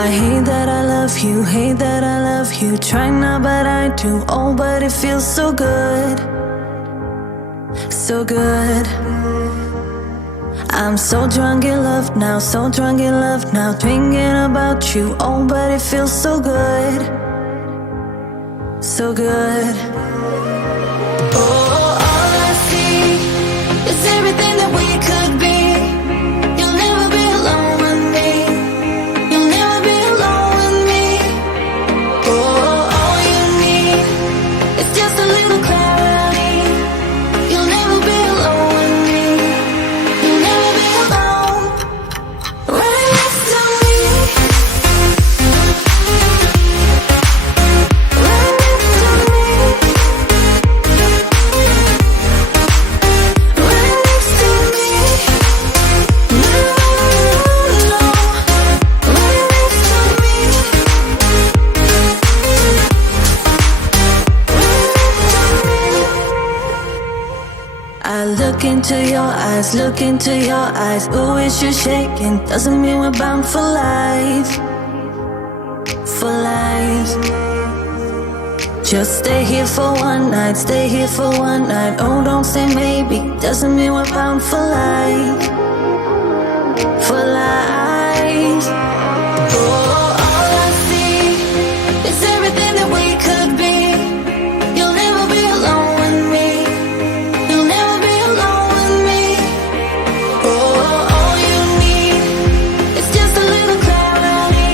I hate that I love you, hate that I love you. Try not, but I do. Oh, but it feels so good, so good. I'm so drunk in love now, so drunk in love now. Thinking about you, oh, but it feels so good, so good. Oh, all I see is everything that we could be. You'll never be alone with me. You'll never be alone with me. Oh, all you need is just a little clarity. You'll never be alone with me. You'll never be alone. Right next to me. Right next to me. Right next to me. No, no. Right next to me. I look into your eyes, look into your eyes. Ooh, it's you shaking. Doesn't mean we're bound for life, for life. Just stay here for one night, stay here for one night. Oh, don't say maybe. Doesn't mean we're bound for life, for life. Oh, all I see is everything that we could be. You'll never be alone with me. You'll never be alone with me. Oh, all you need is just a little clarity.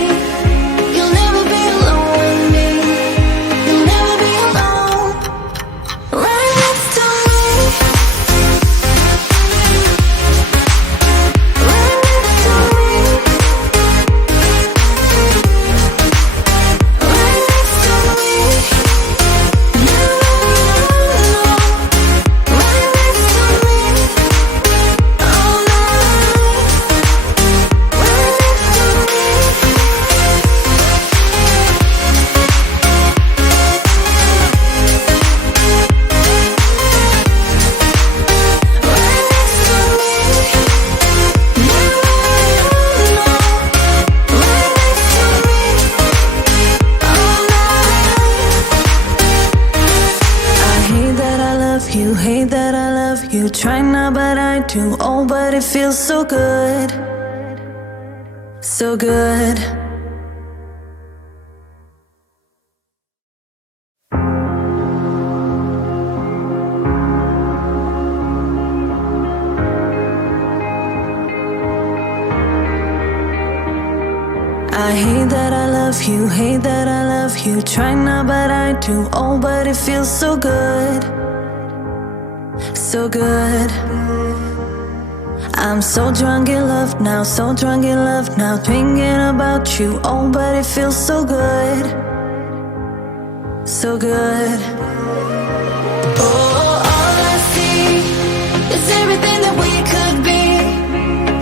You'll never be alone with me. You'll never be alone. Right next to me. Right next to me. Right next to me. No, no. Right next to me. All night. Right next to me. Right next to me. No, no. Right next to me. All night. I hate that I love you, hate that I love you. Try not, but I do. Oh, but it feels so good, so good. I hate that I love you, hate that I love you. Try not, but I do. Oh, but it feels so good, so good. I'm so drunk in love now, so drunk in love now. Thinking about you, oh, but it feels so good, so good. Oh, all I see is everything that we could be.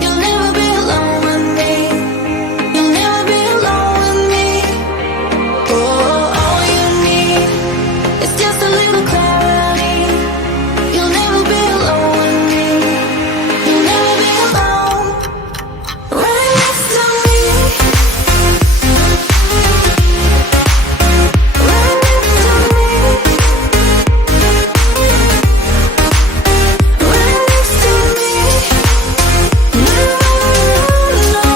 You'll never be alone with me. You'll never be alone with me. Oh, all you need is just a little clarity. You'll never be alone with me. You'll never be alone. Right next to me. Right next to me. Right next to me. No, no.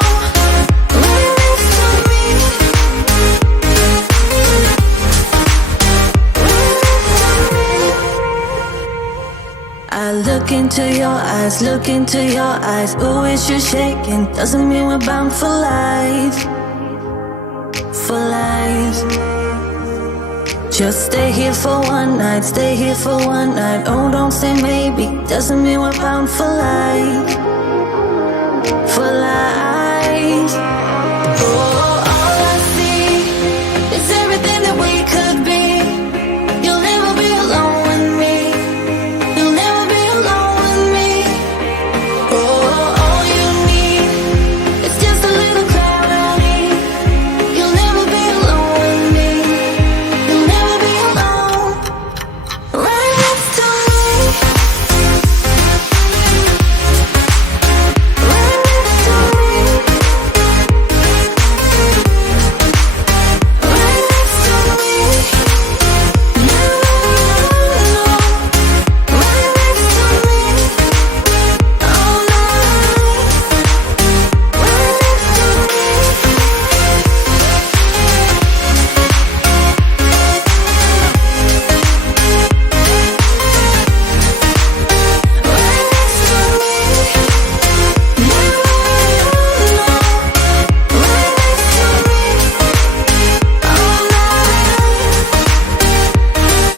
Right next to me. Right next to me. I look into your eyes, look into your eyes. Ooh, it's you shaking. Doesn't mean we're bound for life, for life. Just stay here for one night, stay here for one night. Oh, don't say maybe. Doesn't mean we're bound for life, for life.